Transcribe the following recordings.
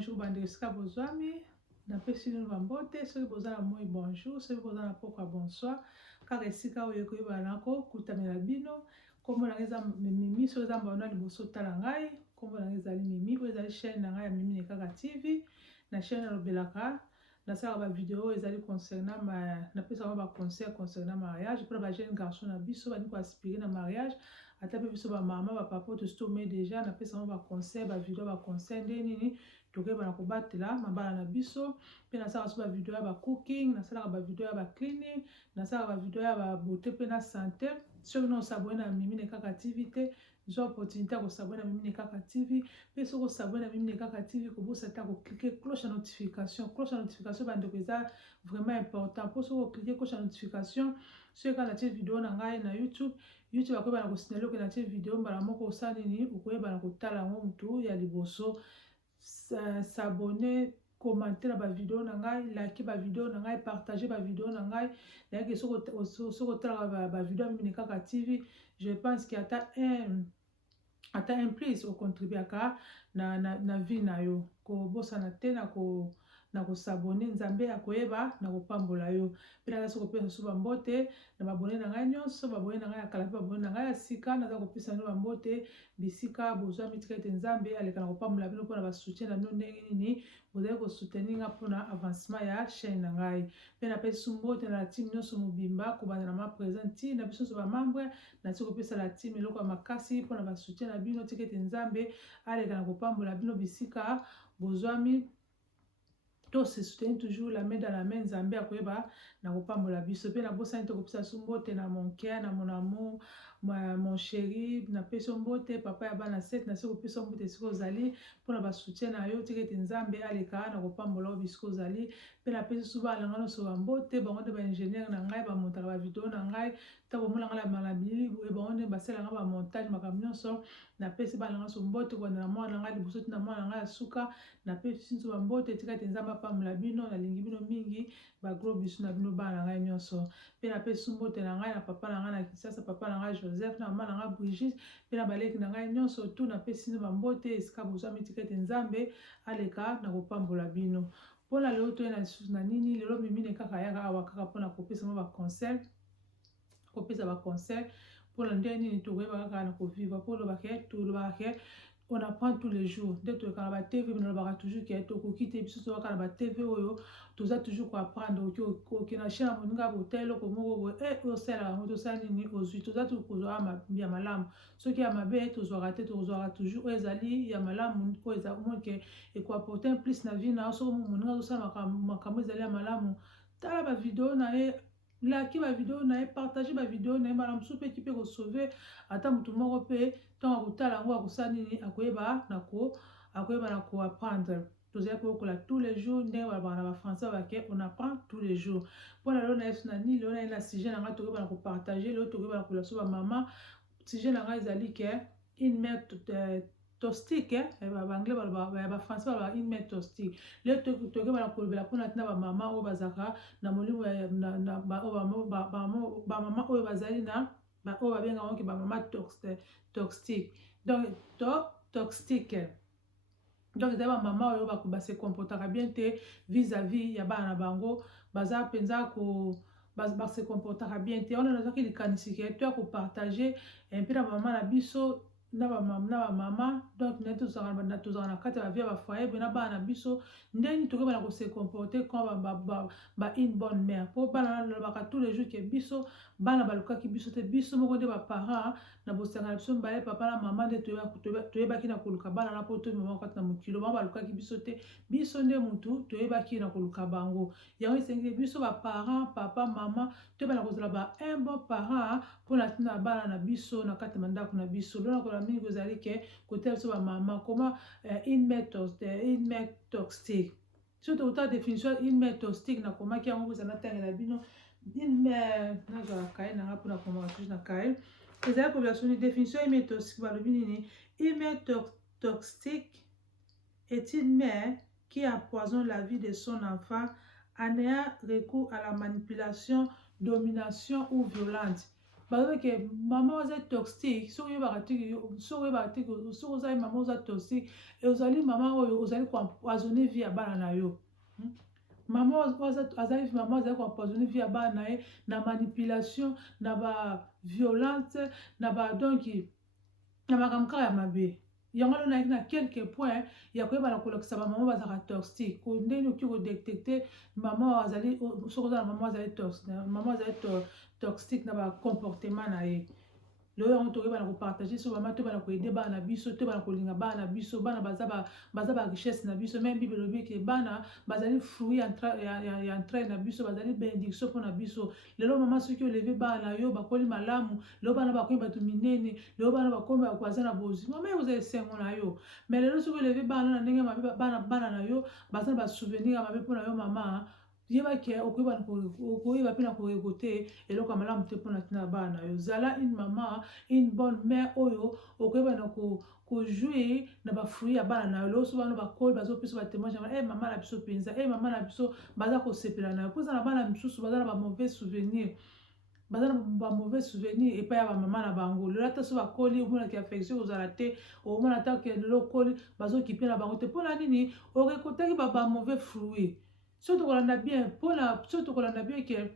bonjour bandesika bozwami napesi bino bambote soki boza na moi bonjour soki boza na pokwa bonsoir kaka esika oyo koyeba nako kutamela bino kombo na eza mimi soki eza mbano liboso tala ngai kombo na ezali mimi oyo ezali chaîne na ngai ya Mimi Nekaka TV na chaîne alobelaka nasalaka ba vidéo ezali concernant napesaka ba conseil concernant mariage pour ba jeune garçon na biso bani ko aspirer na mariage ata pe biso ba mama ba papa to stome déjà napesaka ba conseil ba vidéo ba conseil nini tokeba na kobatela mabala na biso pe nasalaka so ba vidéo ya ba cooking nasalaka ba vidéo ya ba cleaning nasalaka ba vidéo ya ba beauté pe na santé soki no s'abonner na Mimi Nekaka TV te j'ai opportunité ko s'abonner na Mimi Nekaka TV pe soko s'abonner na Mimi Nekaka TV ko bosa ta ko cliquer cloche de notification bande ko eza vraiment important pour soko cliquer cloche de notification soki ka na tie vidéo na ngai na YouTube akoyeba na ko signaler ko na tie vidéo mbala moko osali nini okoyeba na kotala ngo mutu ya liboso s'abonner commenter la vidéo na ngai liker ba vidéo na ngai partager ba vidéo na ngai yaki soko tala ba vidéo ya Mimi Nekaka TV je pense qu'il y a un plus au contribuer na vie na yo ko bosa na te na ko s'abonner nzambe akoyeba na kopambola yo pe na soko pesa so bambote na babone na ngai nyonso babone na ngai akala pe babone na ngai ya sika naza kopesa no bambote bisika bozwa mitika ete nzambe aleka na kopambola bino mpona ba soutien na bino ndenge nini bozali ko soutenir nga mpona avancement ya chaîne na ngai pe na pesi mbote na team nyonso mobimba kobanda na ma présente na biso so ba membre na tiko pesa la team eloko ya makasi mpona ba soutien na bino tika ete nzambe aleka na kopambola bino bisika bozwami to se soutenir toujours la main dans la main nzambe akoyeba na kopambola biso pe na bosani to kopesa so mbote na mon cœur na mon amour mon chéri na peso mbote papa ya bana 7 na siko pesa mbote siko ozali mpona ba soutien na yo tika ete nzambe aleka na kopambola bisiko ozali pe na pesi so balanga nyonso bambote bango nde ba ingénieur na ngai bamontaka ba vidéo na ngai ntango omona ngai na malabili boye bango nde basalanga ba montage makambo nyonso na pesi balanga so mbote kobanda na mwana na ngai liboso tina mwana na ngai ya suka na pesi so bambote tika ete nzambe apambola bino nalingi bino mingi bagros biso na bino bana na ngai nyonso pe na pesi mbote na ngai na papa na ngai na Kinshasa papa na ngai Joseph na mama na ngai Brigitte pe na baleki na ngai nyonso tu na pesi no bambote esika bozwami tika ete nzambe aleka na kopambola bino mpona lelo toye na lisusu na nini lelo Mimi Nekaka yaka awa kaka mpona kopesa mo baconseil kopesa baconseil mpona ndenge nini tokoyeba kaka na kovivre mpo tolobaka ke on apprend tous les jours nde toyeka na ba TV nalobaka toujours ke tokoki te biso tozwaka na ba TV oyo toza toujours koapprendre oki na chaîne ya moninga botala eloko moko boye osalaka yango tosala nini ozwi toza toujours kozwaka ya malamu soki ya mabe tozwaka te tozwaka toujours oyo ezali ya malamu oyo ezamoke ekoapporte plus na vie na yo soki moninga azosala makambo ezali ya malamu tala ba vidéo na ye laki ba vidéo na ye partage ba vidéo na ye mbala mosusu mpe ki mpe kosauve ata motu moko mpe ntango akotala yango akosala nini akoyeba na koapprendre tozali koyokola tous les jours ndenge balobaka na bafrançais babake on apprend tous les jours mpona lelo na yesu na nini lelo na ye na sujet na ngai tokoyeba na kopartage lelo tokoyeba na kola so bamama sujet na ngai ezali ke une mère tostique baanglais bafrançais balobaka une mère tostique lelo tokoyeba na kolobela mpona tina bamama oyo bazalaka na molimo bamama oyo bazali na oyo babengaka bango ke bamama toxique donc toxique donc ezali bamama oyo base comportaka bien te vis-à-vis ya bana na bango baza mpenza base comportaka bien te wana nazwaki likanisi ke to ya kopartage mpe na bamama na biso na bamama donc tozalaka na kati ya bavie ya bafoyer boye na bana na biso ndenge tokoyeba na kose comporte quand une bonne mère mpo bana nalobaka tous les jours ke biso bana balukaki biso te biso moko nde baparent na bosanga na biso mibale papa na mama nde toyebaki na koluka bana na po to mama kati na mokilo bango balukaki biso te biso nde mutu toyebaki na koluka bango yango esengeli biso baparent papa mama toyeba na kozala un bon parent mpona ntina bana na biso na kati ya mandako na biso lona kola mingi kozali ke kotala biso bamama koma une mère toxique surtout kotala définition une mère toxique nakomaki yango kozala natangela bino une mère nazwala kaye nanga mpona komaka toujours na kaye ezali kobela soni définition une mère toxique balobi nini une mère toxique est une mère qui empoisonne la vie de son enfant en ayant recours à la manipulation, domination ou violence. baza ke mama oza toxique soki oyebaka tiki soki oyebaka tiki soki ozali mama oza toxique ozali mama oyo ozali koempoisonner vie ya bana na yo. Mama azali mama azali koempoisonner vie ya bana na ye na manipulation na ba violence na ba donc na makambo kaka ya mabe. Yango wana nayaki na quelque point ya koyeba na kolakisa bamama bazalaka toxique ndenge okoki kodetecte mama azali soki oza na mama azali toxique na bacomportement na ye. Lelo yango toyeba na kopartage so mama to bana koyede bana na biso to bana kolinga bana na biso bana baza ba richesse na biso même bible elobi ke bana bazali fruit ya entraille na biso bazali bénédiction mpo na biso. Lelo mama soki oleve bana na yo bakoli malamu lelo bana bakomi bato minene lelo bana bakomi baza na bozwi mama ozala esengo na yo mais lelo soki oleve bana na ndenge mabe bana na yo baza na basouvenir ya mabe mpo na yo mama yeba ke okoyeba mpe na korego te eloko ya malamu te mpona ntina bana na yo. Zala une maman une bonne mère oyo okoyeba na kojouer na bafruit ya bana na yo lelo so bana bakoli bazopesa batémoignage mama na biso mpenza mama na biso baza kosepela na yo mpoza na bana misusu baza na bamauvais souvenir epai ya bamama na bango lelo ata so bakoli omonaki affection kozala te omona ata ke lelo okoli bazokipe na bango te mpona nini okekotaki bamauvais fruit so tokolanda bien ke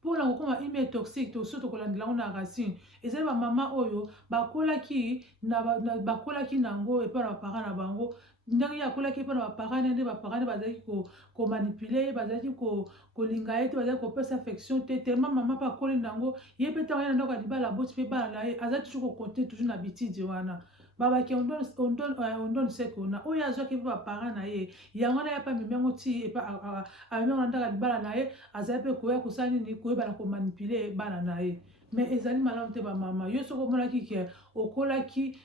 mpona kokoma ime toxique to so tokolandela yango na racine ezali bamama oyo bakolaki nango epai na baparent na bango ndenge akolaki epai na baparent nde baparent bazalaki komanipule bazalaki kolinga ye te bazalaki kopesa affection te tellement mama mpe akoli nango ye mpe ntango ye na ndako ya libala aboti mpe bana na ye aza toujours kokonte toujours na bitidi wana babaki on donne ce qu'on a oyo azwaki mpe baparent na ye yango wana ya mpe amemiango ti amemiango na ndako ya libala na ye azali mpe koya kosala nini koyebana komanipule bana na ye mais ezali malamu te bamama yo soki omonaki ke okolaki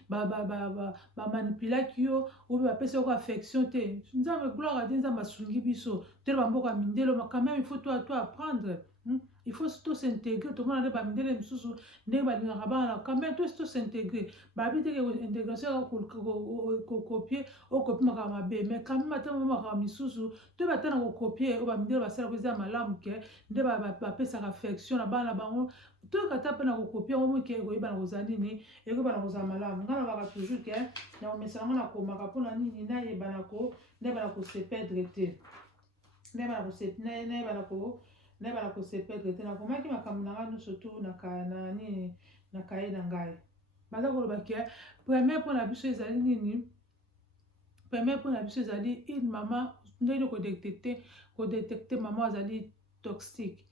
bamanipulaki yo oyo bapesi yoko affection te nzambe gloire ade nzambe asungi biso tele bamboka ya mindele quand même il faut to apprendre il faut to s'intégrer tomona nde bamindele misusu ndenge balingaka bana quand même to s'intégrer babi teke intégration kokopie okopie makambo mabe mais quand même ata makambo misusu to batana kokopie oyo bamindele basalaka eza malamu ke nde bapesaka affection na bana na bango toyoka ata mpe na kokopie yango moke ekoyebana kozala nini ekoyebana kozala malamu ngai nabaka toujours ke na komesa yango nakomaka mpona nini nayebana kosepedre te nayebana kosepedre te nakomaki makambo na ngai nyonso tu na kaye na ngai baza koloba ke premier mpo na biso ezali nini premier mpo na biso ezali une mama ndenge kodetecte mama azali toxique.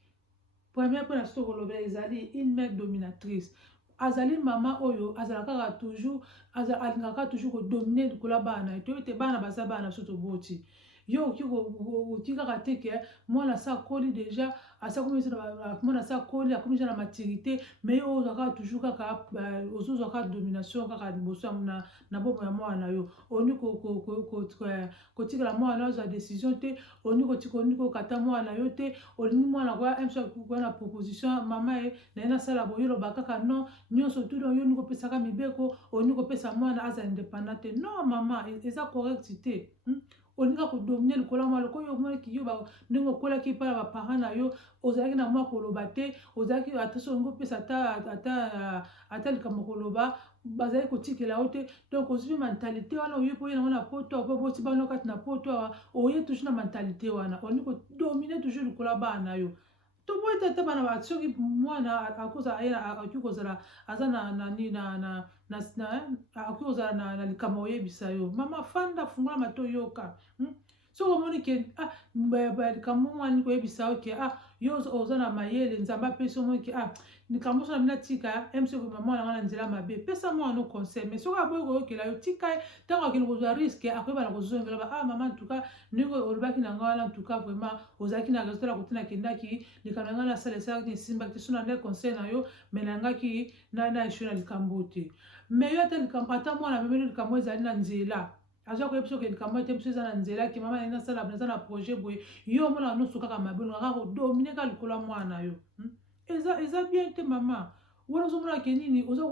Première mpo na biso koloba ezali une mère dominatrice azali mama oyo azalaka toujours alingaka toujours kodomine likolo ya bana toyebi te bana baza bana biso toboti yo okoki kaka te ke mwana asa akoli deja mwana asa akoli akomi deja na maturité mais yo ozwaka toujours kaka ozozwaka domination kaka liboso na bomo ya mwana na yo oni kotikala mwana na yo azwa décision te oni kokata mwana na yo te olingi mwana koya na proposition mama ye na ye nasala boye oloba kaka non nyonso tu yo oni kopesaka mibeko oni kopesa mwana aza indépendant te non mama eza correct te olinga kodomine likolo ya mwana loko yo omonaki yo ndenge okolaki epai ya baparent na yo ozalaki na mwa koloba te ozalaki ata so olingi opesa ata likambo koloba bazali kotikela yo te donc ozwi mentalité wana oye mpo oye nango na poto awa mpo boti bana kati na poto awa oye toujours na mentalité wana olingi kodomine toujours likolo ya bana na yo toboyi tata bana soki mwana akoki kozala aza akoki kozala na likambo oyebisa yo mama fanda fungola mato yoka soki omoni ke likambo mwani koyebisa yo ke yo oza na mayele nzambe apesi omoni ke likambo so na bina tika soki mwana nga na nzela mabe pesa mwana no conseil mais soki aboyi koyokela yo tika ye ntango akende kozwa riske akoyeba na kozongela mama ntuka ndenge olobaki na nga wana ntuka vraiment ozalaki na résultat na kote nakendaki likambo na nga nasala esalaki esimbaki te so na nde conseil na yo mais nangaki na esho na likambo te mais yo ata mwana amemeli likambo ezali na nzela azwa koyebi soki likambo ete biso eza na nzela ke mama nasala naza na projet boye yo omona nyonso kaka mabe olingaka kodomine kaka likolo ya mwana na yo eza bien te mama wana ozomona ke nini oza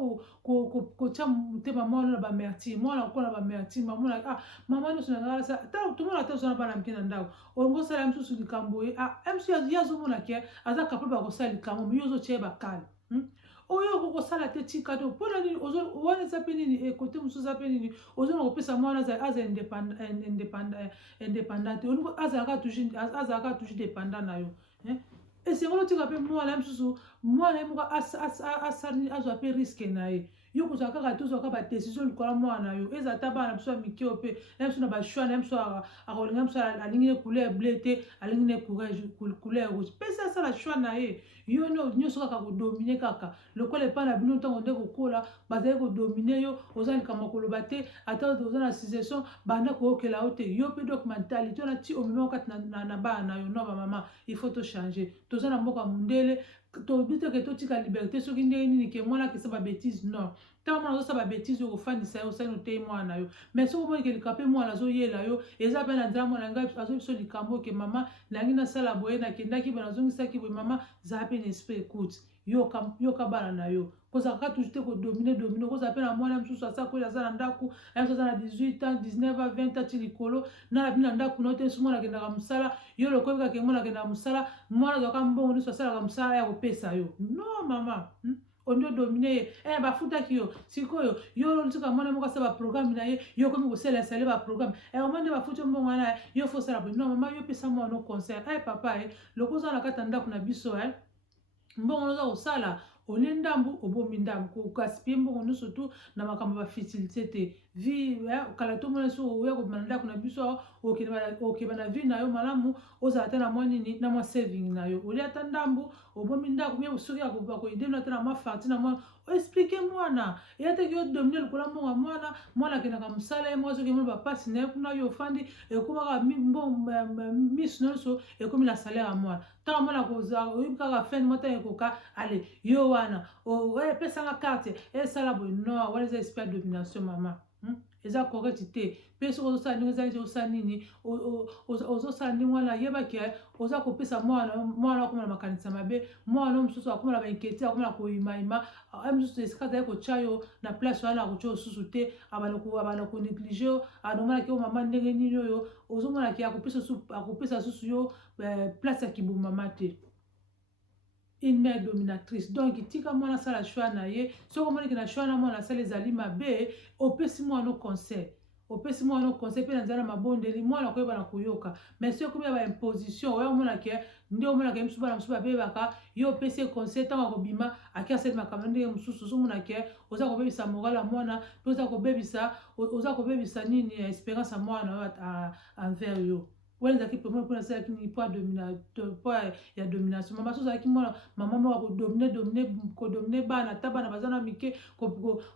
kotia motema mwana na bamertime mwana kokola na bamertime amona mama nyonso nangasa tomona ata ozana bana mike na ndako olingo osala misusu likambo ye msu ye azomona ke aza capable ya kosala likambo me yo ozotia ye bakale oyo kokosala te tika te mpona nini wana eza mpe nini ekote mosusu eza mpe nini ozona kopesa mwana aza indépendante azalaka toujours dépendant na yo esengeli otika mpe mwana ye mosusu mwana ye moko azwa mpe riske na ye yo kozala kaka te ozwaka badesizio likola mwana yo eza ata bana biso ya mikeo mpe na biso na bashwa na biso akolinga biso alingi ne couleur bleu te alingi ne couleur rouge pesa asala shwa na ye yo nyonso kaka kodomine kaka lokola epai na bino ntango nde kokola bazali kodomine yo oza likambo koloba te ata oza na succession banda koyokela yo te yo mpe donc mentalité wana ti omema kati na bana na yo no bamama il faut tochange toza na mboka mondele tobiteke totika liberté soki ndenge nini ke mwana akesa babétise non ntango mwana azosala babétise oyo kofandisa yo osali otei mwana na yo mais soki omoni ke likapo mpe mwana azoyela yo eza mpe na nzela mwana ngai azoyi biso likambo ke mama nangi nasala boye nakendaki boye nazongisaki boye mama zala mpe na esprit écoute yoka bana na yo kozalaka toujours te kodomine kozala mpe na mwana mosusu asakoeli aza na ndako ayeso aza na 18 ans 19 ans 20 ans ti likolo na bino na ndako na yo te so mwana akendaka mosala yo lokoyebika ke mwana akendaka mosala mwana azwaka mbongo nyonso asalaka mosala ya kopesa yo non mama ondo domine ye bafutaki yo sikoyo yo tika mwana moko asala baprogramme na ye yo komi kosalesale baprogramme omoi nde bafuti mbongo wana yo fo osala boye non mama yo pesa mwana no conseil papa loko oza na kati ya ndako na biso mbongo oza kosala olie ndambu obomi ndambu kogaspie mbongo nyonso tu na makambo bafutilité te vi kala tomona so oya kobima na ndako na biso okeba na vi na yo malamu ozala te na mwa nini na mwa saving na yo olia ata ndambu obomi ndako mie soki akoidemina ata na mwa farti na mwana oexplike mwana eya teki odomine likola mbongo ya mwana akendaka mosala ye moko soki mona bapasi na ye kuna yo ofandi ekomaka misu nyonso ekomi na salaire ya mwana ntango mwana oyebi kaka fin mota ekoka ale yo wana epesanga carte esala boye no wana eza esprit ya domination mama eza correct te mpe soki ozosala ndenge eza neti osala nini ozosala ndenge wana yebaki oza kopesa mwana akoma na makanisa mabe mwana mosusu akoma na bainquiétude akoma na koyimayima mosusu esika azali kotya yo na place wana akotya osusu te abana konéglige yo anomonaki yo mama ndenge nini oyo ozomonaki akopesa susu yo place ya kibomama te une mère dominatrice donc tika mwana asala choix na ye soki omoniki na choix na mwana asala ezali mabe opesi mwana conseil mpe na nzela na mabondeli mwana koyeba na koyoka mais soki okomi ya baimposition oyo omonaki nde omonaki mosusu bana mosusu babebaka yo opesi conseil ntango akobima aki asali makambo ndenge mosusu ozomonaki oza kobebisa moral ya mwana mpe oza kobebisa nini espérance ya mwana oyo envers yo wana ezalaki pema mpona asalaki nini po ya domination mama so ozalaki mwana mama moko kodomine bana ata bana baza na mike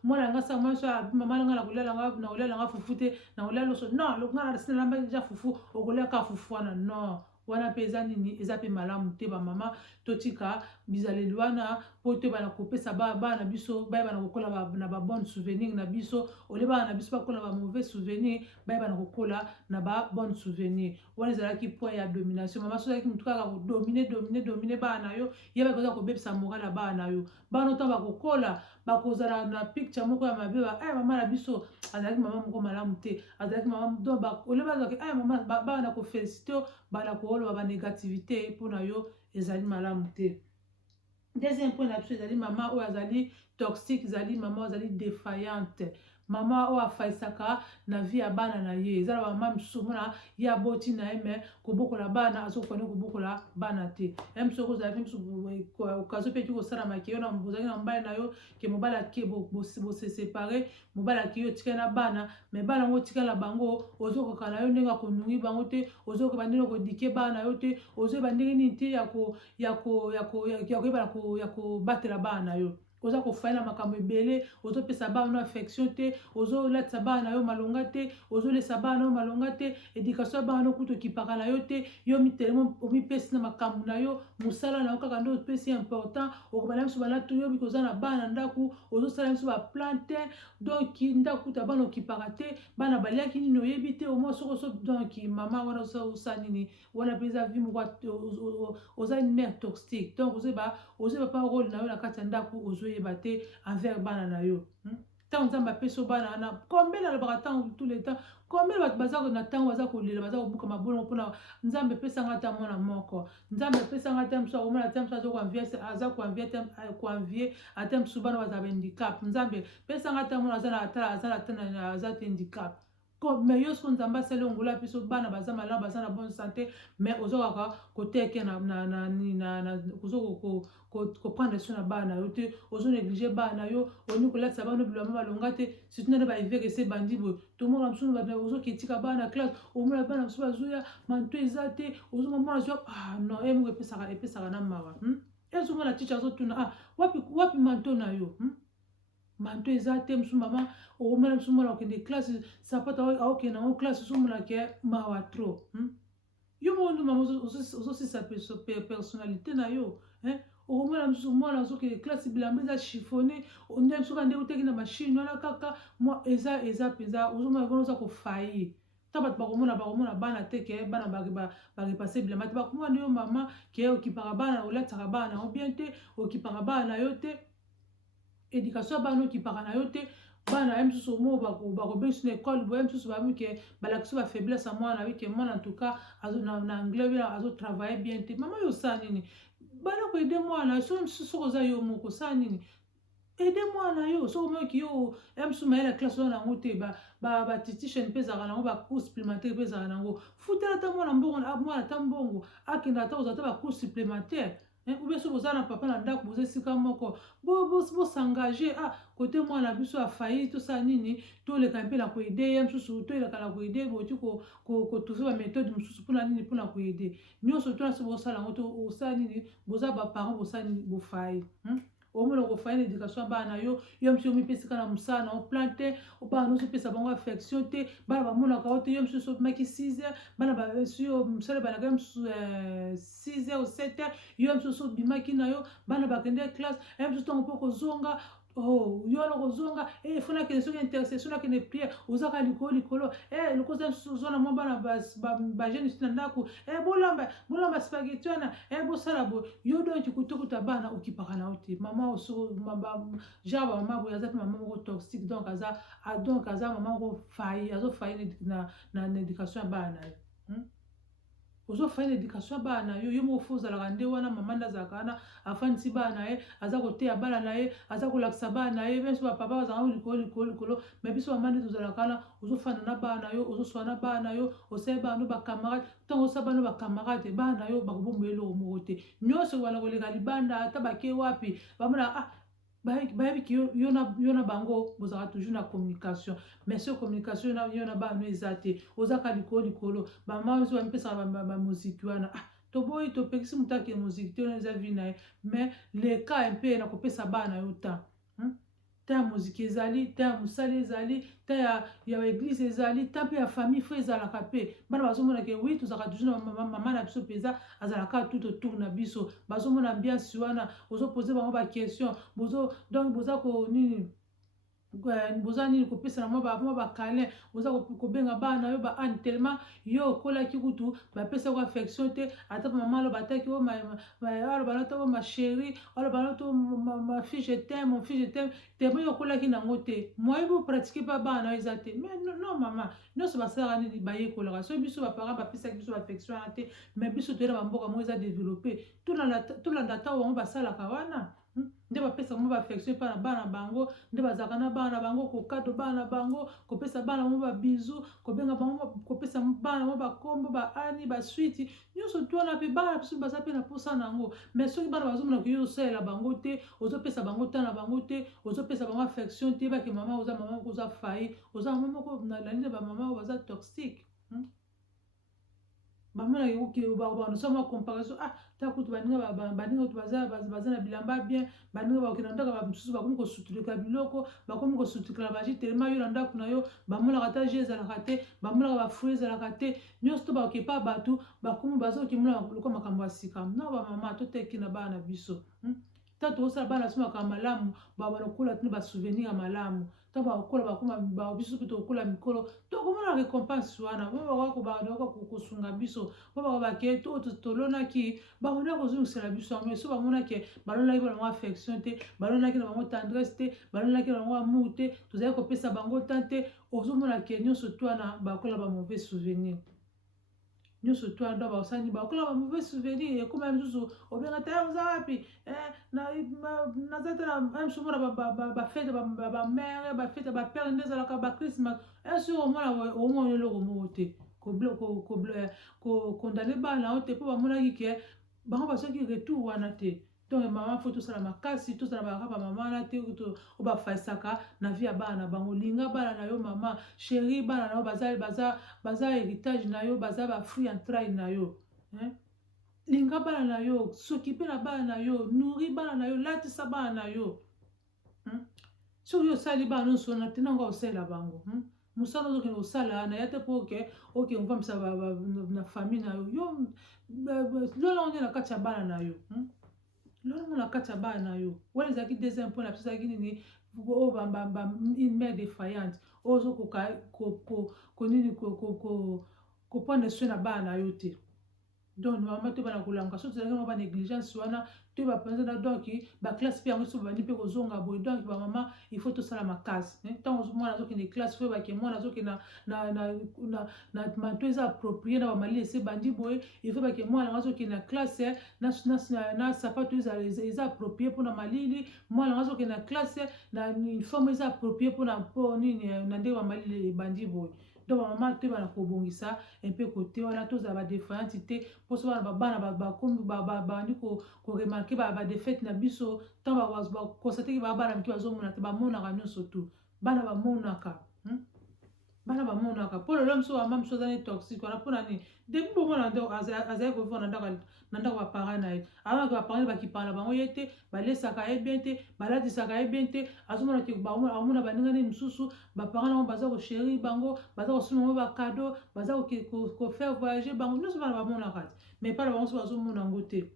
mwana yanga sa mwana so mama nanga na kolia langa fufu te na kolia loso non nga na sinalamba deja fufu okoliaka fufu wana non wana mpe eza nini eza mpe malamu te bamama totika bizaleli wana po toyebana kopesa bana na biso bayebana kokola na babonne souvenir na biso olie bana na biso bakola bamauvais souvenir bayebana kokola na babonne souvenir wana ezalaki point ya domination mama so ozalaki motu kaka kodomine bana na yo yebaki oza kobebisa moral ya bana na yo bana otango bakokola bakozala na picture moko ya mabe mama na biso azalaki mama moko malamu te azalaki mama donc olie bazalaki mama bana kofélicité bana kooloba banégativité mpona yo ezali malamu te deuxième point na biso ezali mama oyo azali toxique ezali mama oyo azali défaillante mama oyo afaisaka na vie ya bana na ye eza na bamama misusu mona ye aboti na ye me kobokola bana azokwane kobokola bana te soki ozalaki misusu okazo mpe eki kosalamaki yo ozalaki na mobali na yo ke mobali ake bosesepare mobali ake yo otikali na bana me bana yango otikali na bango ozokoka na yo ndenge ya konungi bango te ozokoba ndenge kodike bana na yo te ozoyeba ndenge nini te ya kobatela bana na yo oza kofaye na makambo ebele ozopesa bana no affection te ozolatisa bana na yo malonga te ozolesa bana na yo malonga te éducation ya bana no kuta okipaka na yo te yo mitelemo omipesi na makambo na yo mosala na yo kaka nde opesi important okobana biso balatu yo biki oza na bana na ndako ozosala biso baplan te donc ndako kuta bana okipaka te bana baliaki nini oyebi te omoi soki donc mama wana osala nini wana mpe eza vi moko oza une mère toxique donc ozoyeba pa role na yo na kati ya ndako ozoyeba te envers bana na yo tant nzambe apeso bana na combien na lobaka tant tout le temps combien bato baza na ntango baza kolela baza kobuka mabongo mpona nzambe epesanga ata mwana moko nzambe epesanga te mosu akomona te mosu aza koanvie ate mosu bana baza bahandicap nzambe epesanga ata mwana aza te handicap mais yo so nzambe asali ongola biso bana baza malamu baza na bonne santé mais ozokaka koteke koprendre soin na bana yo te ozonéglige bana yo oni kolatisa bana bilamba balonga te surtout nde baiveke ese bandi boye tomona mosusu ozoketika bana classe omona bana mosusu bazoya manto eza te ozomona zwa non emoko epesaka na mawa ezomona ticha azotuna wapi manto na yo manto eza te mosusu mama omona mosusu mwana okende classe sapata aokende yango classe ozomona ke mawa trop yo mondo mama ozosisa personnalité na yo okomona mosusu mwana azokende classe bilamba eza chiffonné nde mosusu kande oteki na mashine wana kaka eza mpenza ozomona kona oza kofaillir ta bato bakomona bana te ke bana bakepase bilamba te bakomona yo mama ke okipaka bana olataka bana yango bien te okipaka bana yo te éducation ya bana okipaka na yo te bana ye mosusu mo bakobengisi na ekole boye mosusu bamike balakisi bafaiblesse ya mwana wike mwana en tout cas na anglais oyo azotravaille bien te mama yo osala nini bana koede mwana soki oza yo moko osala nini ede mwana yo soki omoki yo ya mosusu mayela classe oza nango te batiticien mpe ezalaka nango bacours supplémentaire mpe ezalaka nango futela ata mwana ata mbongo akende ata kozala ata bacours supplémentaire oubien soki boza na papa na ndako boza esika moko bosengage kote mwana biso afailli tosala nini toleka mpe na koede ye mosusu toyelaka na koede boti kotrouve baméthode mosusu mpona nini mpona koede nyonso tona so bosala yango to osala nini boza baparent bosala nini bofailli omona kofailli na éducation ya bana yo mosusu omipesika na mosala na oplan te bana ozopesa bango affection te bana bamonaka yo te yo mosusu omaki 6h bana mosala banaka yo mosusu 6h ou 7h yo mosusu obimaki na yo bana bakende classe ye mosusu ntango mpo kozonga yo wana kozonga fona akende soki intercession akende priere ozaka likolo lokoza mosusu ozona mwa bana bagene na ndako bolamba spageti wana bosala boye yo donki kutokuta bana okipaka na yo te mama genre bamama boye aza mpe mama moko toxique donc aza mama moko azofailli na éducation ya bana na ye ozofailli na éducation ya bana yo moko fo ozalaka nde wana mama nde azalaka wana afandisi bana na ye aza koteya bana na ye aza kolakisa bana na ye biso bapapa bazalaka likolo mais biso mama nde tozalaka wana ozofanda na bana yo ozoswana na bana yo osali bana no bacamarade ntango osala bana no bacamarade bana yo bakobomba eloko moko te nyonso wana koleka libanda ata bake wapi bamona bayebiki yo na bango bozalaka toujours na communication mais so communication yo na bana eza te ozaka likolo bamama biso bamipesaka bamoziki wana toboyi topekisi moto akende moziki te wana eza vi na ye mais leka mpe na kopesa bana yo ta ta ya moziki ezali ta ya mosala ezali ta ya eglise ezali ta mpe ya famille fo ezalaka mpe bana bazomona ke wi tozalaka toujours na mama na biso mpenza azalaka tout autour na biso bazomona ambiance wana ozopose bango baquestion donc boza konini boza nini kopesana mwa bakale boza kobenga bana yo baane tellement yo okolaki kutu bapesako affection te ata mama aloba ataki aloba nata ma chéri aloba nata ma fille je t'aime mon fille je t'aime tellement yo okolaki nango te moyi bopratike mpa bana yo eza te mais non mama nyonso basalaka nini bayekolaka so biso baparent bapesaki biso baffection wana te mais biso toyena bamboka moko eza développe tolanda ntango bango basalaka wana nde bapesa bango baffection mpa na bana bango nde bazalaka na bana bango kokado bana bango kopesa bana bango babizu kobenga bango kopesa bana bango bakombo baani baswiti nyonso twana mpe bana biso baza mpe na mposa na yango mais soki bana bazomona koyo osalela bango te ozopesa bango ta na bango te ozopesa bango affection te bake mama oza mama moko oza failli oza mama moko na nini bamama oyo baza toxique bamona banosama comparaison takutu baninga kutu baza na bilamba bien baninga bakokenda ndako mosusu bakomi kosutulika biloko bakomi kosutukila baji telema yo na ndako na yo bamonaka ta je ezalaka te bamonaka bafruit ezalaka te nyonso to bakokepa bato bakomi bazokimona lokwa makambo ya sika na bamama toteki na bana biso tato osala bana somaka malamu balokola tini basouvenir ya malamu ntango bakokola bakoma biso mpe tokokola mikolo tokomona récompense wana bakoka kosunga biso po bakobake tolonaki bakondi kozongisela biso yango so bamonaki balonaki na bango affection te balonaki na bango tendresse te balonaki na bango amour te tozali kopesa bango tan te ozomonaki nyonso to wana bakola ba mauvais souvenir nyonso to wana bakosani bakola ba mauvais souvenir ekoma misusu obenga ta oza wapi naza te na somona bafete bamere bafete bapere nde ezalaka bachristmas sur omona eloko moko te kondane bana o te mpo bamonaki ke bango bazwaki retour wana te donc mama fo tosala makasi tozala baka bamama wana te bafaisaka na vie ya bana na bango linga bana na yo mama chéri bana na yo baza héritage na yo baza bafruit entraille na yo linga bana na yo s'occupe na bana na yo nourri bana na yo latisa bana na yo soki osali bana nyonso na te nango osalela bango mosala ozokende kosala na ya te mpo oke ovamisa na famille na yo lola nde na kati ya bana na yo lolongo na kati ya bana na yo wana ezalaki deuxième point na biso ezalaki nini oyo une mère défaillante oyo ozokoka konini koprendre soin na bana na yo te donc mama to bana kolanga so tozalaki mwa banégligence wana to bapenza na donc baklasse mpe yango so babandi mpe kozonga boye donc bamama il faut tosala makasi ntango mwana azokende classe fo bake mwana azokende na manto eza approprié na bamalili ese bandi boye il faut bake mwana yango azokende na classe na sapato eza approprié mpona malili mwana yango azokende na classe na uniforme eza approprié mpo nini na ndenge bamalili ebandi boye donc bamama te bana kobongisa mpe kote wana tozala badéfaillance te mpo so bana bandi koremarke badefete na biso ntango bakonstate bana mike bazomona te bamonaka nyonso tu bana bamonaka mpo lelo moso mama moso aza ne toxique wana mpona nini depuis bomona azali kovivre na ndako baparent na ye amonaki baparent bakipaka na bango ye te balesaka ye bien te balatisaka ye bien te azomonaki amona baningani mosusu baparent nango baza kochéri bango baza kosomba bango bakado baza kofaire voyager bango nyonso bana bamonaka te mais mpana bango so bazomona yango te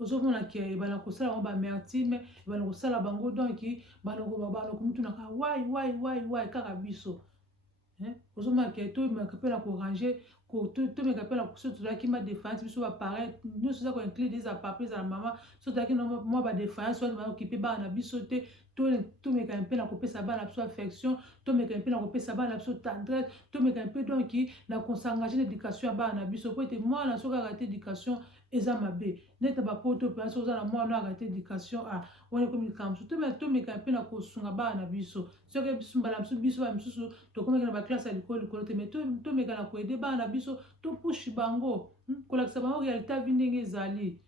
ozomona ke ebana kosala bango bamertime ebana kosala bango donc bana komitunaka wai kaka biso ozomona ke tomeka mpe na korange tomeka mpe na so tozalaki ma défaillance biso baparent nyonso eza koinclure eza papa eza na mama so tozalaki mwa badéfaillance wana baokipe bana na biso te tomeka mpe na kopesa bana na biso affection tomeka mpe na kopesa bana na biso tendresse tomeka mpe donc na kosengager na éducation ya bana na biso po ete mwana soki akate éducation eza mabe neti bapoto mpenza soki oza na mwana akate éducation wana ekomi likambo mosusu tomeka mpe na kosunga bana na biso soki mbala biso bana misusu tokomeki na baklasse ya likolo te mais tomeka na koede bana na biso topushi bango kolakisa bango réalité ya vi ndenge ezali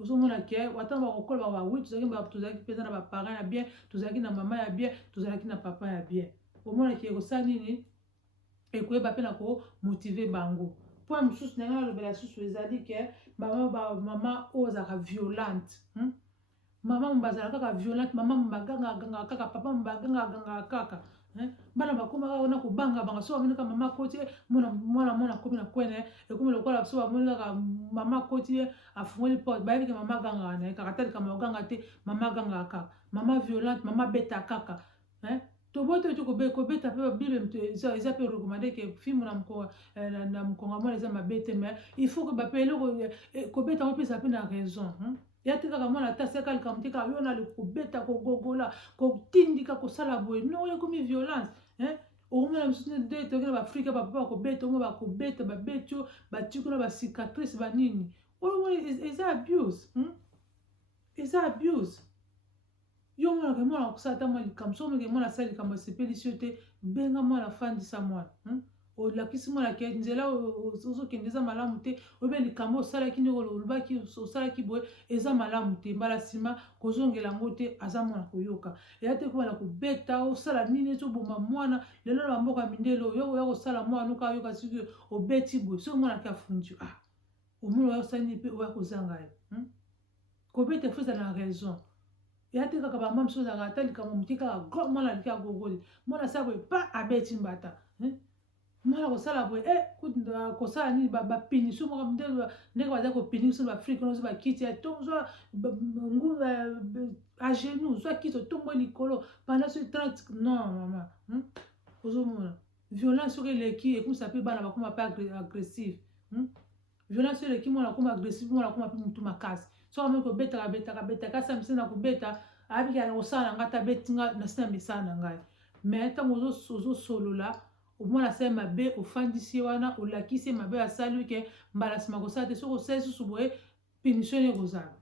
ozomona ke ata bakokola bawi tozalaki mpenza na baparent ya bien tozalaki na mama ya bien tozalaki na papa ya bien omonaki ekosala nini ekoyeba mpe na komotive bango point mosusu ndenge nalobela susu ezali ke mama oyo azalaka violente mama bazala kaka violente mama mbagangaganga kaka papa mbagangaganga kaka bana bakomaka wana kobanga banga so bamoni kaka mama koti mwana komi na kwene ekomi lokola so bamoni kaka mama koti afungoli porte bayebi ke mama agangaka na ye kaka talika maganga te mama agangaka kaka mama violente mama beta kaka toboyi te kobeta mpe babible eza mpe recommande ke filme na mokongo mwana eza mabe te mais il faut ke bape eloko kobeta ngo mpe eza mpe na raison ya te kaka mwana ata aseka likambo te kaka yo na kobeta kogogola kotindika kosala boye no ekomi violence okomona mosusu nde tokena baafrika bapapa bakobeta omo bakobeta babeti yo batiki na bacicatrice banini oyo eza abuse eza abuse yo monaka mwana akosala ata mwa likambo so omeke mwana asala likambo asepelisi yo te benga mwana afandisa mwana olakisi mwana ke nzela ozokende eza malamu te oyebi likambo osalaki ndenge olobaki osalaki boye eza malamu te mbala nsima kozongela yango te aza mwana koyoka eya te kobana kobeta osala nini eti oboma mwana lelo na bamboka mindele oyo oya kosala mwana oka ayoka soki obeti boye soki mwana ke afundi omona oya kosala nini mpe oya kozanga ye kobeta efo eza na raison eya te kaka bamama mosusu ozalaka ata likambo moke kaka mwana aliki agogoli mwana asala boye pa abeti mbata mwana kosala boye kosala nini bapunition moko ndenge baza kopuni biso baafrike nozo bakiti ya tozwa ngunza a genou zwa kiti otombo likolo pendant ce 30 non mama ozomona violence soki eleki ekumisa mpe bana bakoma mpe agressive violence eleki mwana akoma agressive mwana akoma mpe mutu makasi soki amoi kobetaka kasi amisana na kobeta ayebika na kosala na ngai ta betinga nasi na misala na ngai mais ntango ozosolola omona asali mabe ofandisi ye wana olakisi ye mabe asali ke mbala nsima kosala te soki osali susu boye punition ye kozala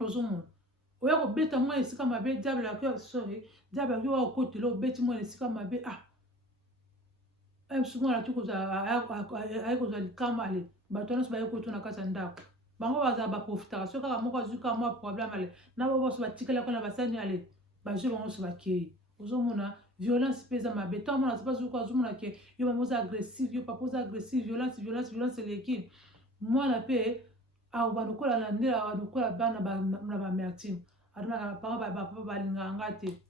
ozomona oya kobeta mwana esika mabe diable aki oya kokotela obeti mwana esika mabe mwana ati aye kozwa likama ale bato nyonso baye kotuna kati ya ndako bango bazala baprofitaka soki kaka moko azwi kaka mwa problème ale na bo boso batikala kona basani ale bazwi bango nyonso bakei ozomona violence mpe eza mabe ntango mwana azapazuka azomona ke yo mama oza agressive yo papa oza agressive violence eleki mwana mpe banokola na nde banokola bana na bamertime atonaka bapapa balingaka nga te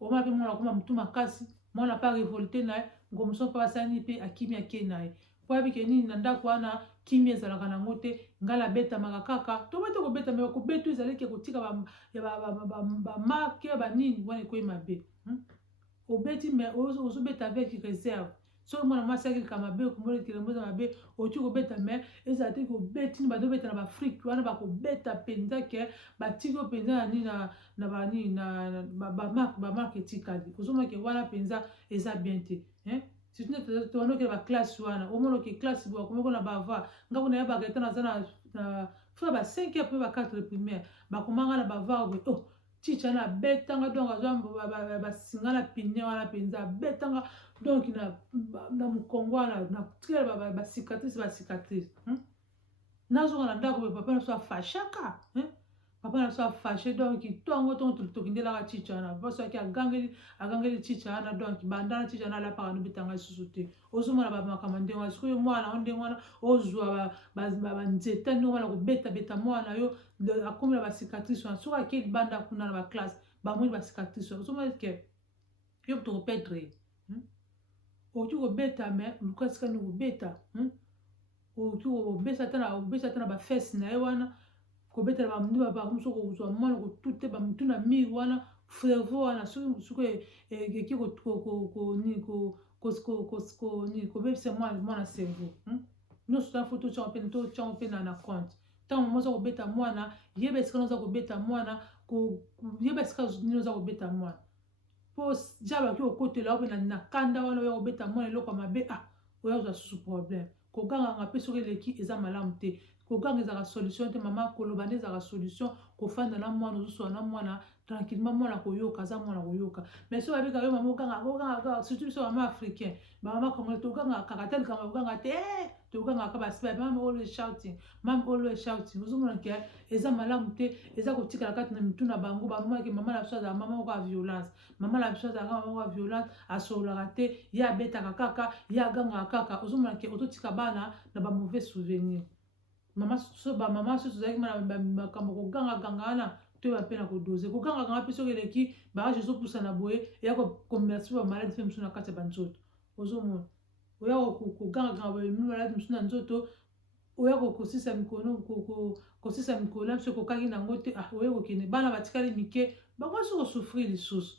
omona mpe mwana akoma motu makasi mwana mpe arevolte na ye ngomoso mpe basani mpe akimi akei na ye po ayebike nini na ndako wana kimi ezalaka nango te ngai nabetamaka kaka toba te kobetama bakobeto ezalaki kotika bamarke banini wana ekoyi mabe obeti mais ozobeta avec réserve soki mwana mwasi akilika mabe okomolekela mboza mabe oki kobeta mais ezala te kobeti ni bazobeta na baafrike wana bakobeta mpenza ke batiki o mpenza na nini na banini na bamarke etikali ozomonake wana mpenza eza bien te surtout towanokela baklasse wana omonoke klasse bakomoko na bava ngako nayebaka eta naza na fo ba 5 mpe ba 4 primaire bakomanga na bava boye ticha na betanga donc azwa basinga na pine wana mpenza betanga donc na mokongo wana na tikela basicatrice nazoka na ndako boye papa na biso afashaka papa na biso afashe donc ntongo tokindelaka ticha wana papa soki agangeli ticha wana donc bandana ticha wana alapaka nobetanga lisusu te ozomona bamakambo ndenge wana sikoyo mwana o ndenge wana ozwa banzeta ndenge wana kobetabeta mwana yo akomi na basicatrice wana soki akei libanda kuna na baklasse bamoni basicatrice wana ozomona ke yo tokopedre okoki kobeta mais luka esika nini kobeta okoki kobesa ata na bafese na ye wana kobetela bamuso kozwa mwana kotute bamutu na mire wana cerveau wana soki eki kobebisa mwana cerveau nyonso ta foto tocyango mpe na compte ntango mama oza kobeta mwana yeba esika oza kobeta mwana yeba esika nini oza kobeta mwana mpo diable aki kokotela ope na kanda wana oya kobeta mwana eloko ya mabe oya kozwa susu problème koganganga mpe soki eleki eza malamu te koganga ezaka solution te mama koloba nde ezaka solution kofanda na mwana ozosola na mwana tranquillement mwana koyoka aza mwana koyoka mais soki babika yo mama oganga surtout biso mama africain bamama congolais toganga kaka te likambo oganga te togangaka basiba mama always shouting ozomona ke eza malamu te eza kotikala kati na mitu na bango banomonaki mama na biso azala mama moko ya violence mama na biso azalaka mama moko ya violence asololaka te ye abetaka kaka ye agangaka kaka ozomona ke ototika bana na bamauvais souvenir bamama soki tozalaki na makambo kogangaganga wana toyeba mpe na kodose kogangaganga mpe soki eleki bagage ezopusana boye eya komerci bamaladi mpe mosu na kati ya banzoto ozomona oya kogangaganga boye maladi mosu na nzoto oya kosisa mikolo na biso kokaki nango te oya kokende bana batikali mike bakosi kosouffrir lisusu